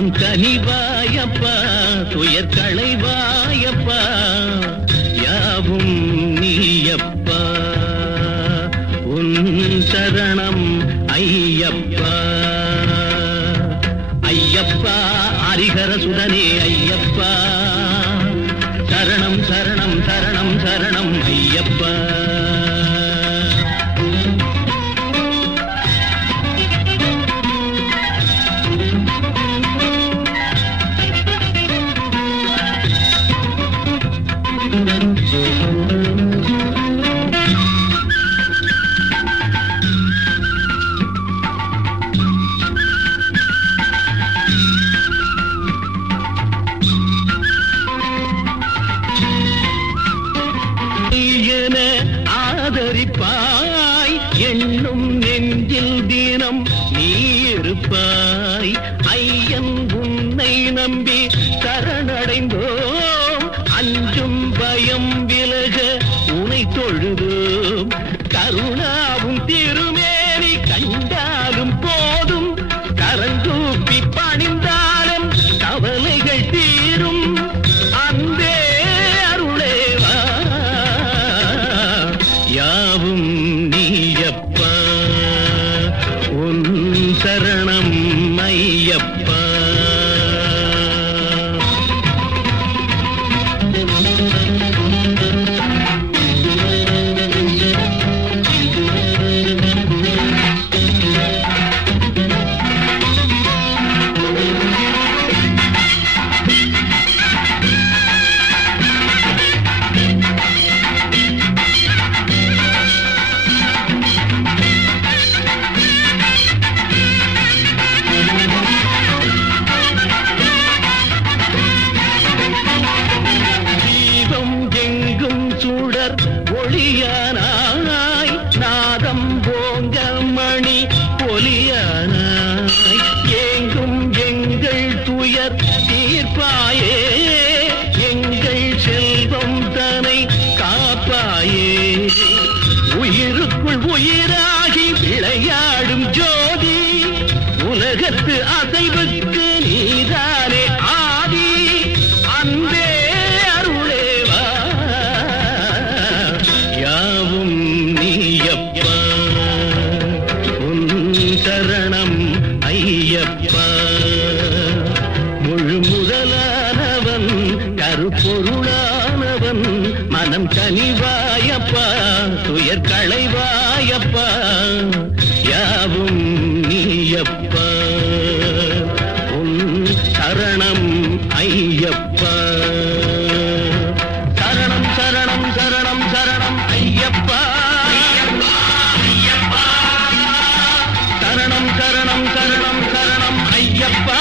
மனம் கனிவாயப்பா துயர் களைவாயப்பா யாவும் நீயப்பா உன் சரணம் ஐயப்பா ஐயப்பா ஹரிஹர சுதனே ஐயப்பா சரணம் சரணம் சரணம் சரணம் ஐயப்பா ஆதரிப்பாய் எண்ணும் நெஞ்சில் தினம் நீ இருப்பாய் ஐயன் உன்னை நம்பி சரணடைந்தோம் அஞ்சும் பயம் விலக உனை தொழுதோம் கருணாவும் திருமேனி கண்டாலும் போதும் கரந்தூப்பி பணிந்தாலும் கவலைகள் தீரும் அன்பே அருளேவா யாவும் நீயப்பா உன் சரணம் ஐயப்பா ஒளியானாய் நாதம் போங்க மணி ஒலியானாய் ஏங்கும் எங்கள் துயர் தீர்ப்பாயே எங்கள் செல்வம் தனை காப்பாயே உயிருக்குள் உயிராகி விளையாடும் ஜோதி உலகத்து அசைவுக்கு நீதானே ஆதி அன்பே அருளேவா யாவும் நீயப்பா உன் சரணம் ஐயப்பா முழு முதலானவன் கருப்பொருளானவன் மனம் கனிவாயப்பா துயர் களைவாயப்பா யாவும் நீயப்பா உன் சரணம் ஐயப்பா சரணம் சரணம் சரணம் சரணம் ஐயப்பா சரணம் சரணம் சரணம் சரணம் ஐயப்பா